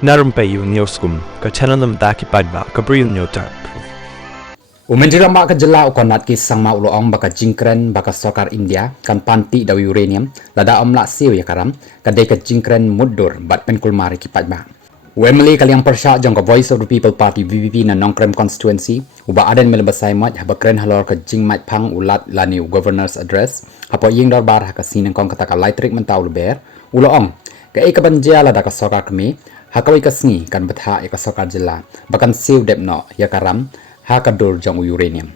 Na Rympei U ka channel nymjia paidbah Bri U Hynñiewtrep. Umendiramba ka jela ukonat ki sangma uloong baka jingkren baka sokar India kan panti daw uranium lada omla siu ya karam kadei ka jingkren mutdur bat pynkulmar ki paidbah. Wemeli kaliang persya jong ka Voice of the People Party VVP na Nongkrem constituency Bah Ardent melebasai mat habakren halor ka jingmat phang ulat lani governor's address hapo ying darbar ha ka sinang kong kata ka lightrik mentau leber uloong ka kaban lada ka sokar kami hakawi kasngi kan betha ka sokar jela bakan siu depno ya karam hakadur jong uranium.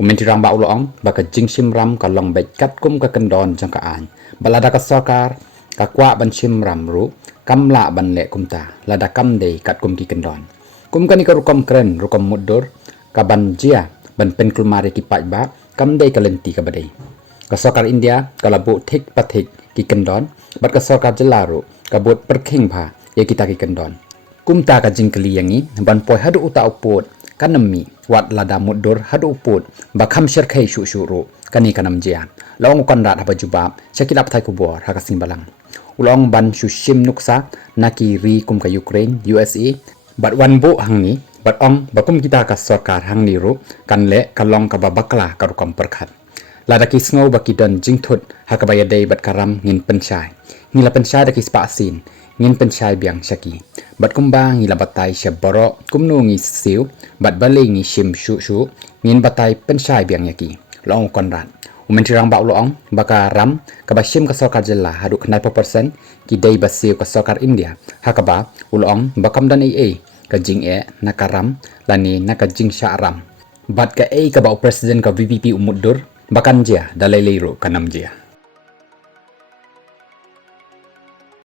Umentirang ba uloong baka jingshim ram ka long bet kat kum ka kendon jong ka an. Balada ka sokar ka kwa ban shim ram ru kamla ban le kumta lada kamde kat kum ki kendon. Kum kani ka rukom kren rukom mutdur ka ban jia ban pynkulmar ki paidbah kamde ka lenti ka badai. Ka sokar India ka labu thik pathik ki kendon bat ka sokar jelaru ka bot perking pha ya kita ki kendon. Kumta ka jingkeli yangi ban poi hadu uta uput kanami wat lada mutdur hadu uput bakam syarkai syuru kani nymjia laong konrat haba jubab syakilap thai kubor hakasin balang ulong ban shushim nuksa naki ri kum ka Ukraine USA bat wan bo hangni bat ong bakum kita ka sarkar hangni ru kanle kalong ka babakla karukom perkhat lada ki sngo bakidon jingthut hakabaya dei bat karam ngin penchai ngila penchai daki spasin ngin penchai biang syaki bat kumbang ngila batai sya baroh kumnu ngi siu bat bali ngi shim shu ngin batai penchai biang yaki long konrat umentirang ba uloong baka ram kabashim ka sokar jela hadu knai persen ki dei basiu ka sokar India hakaba uloong bakam dan ka jing nakaram lani nakajing sya ram bat ka ka ba presiden ka VVP umutdur bakan jia dalai leiru ka nymjia.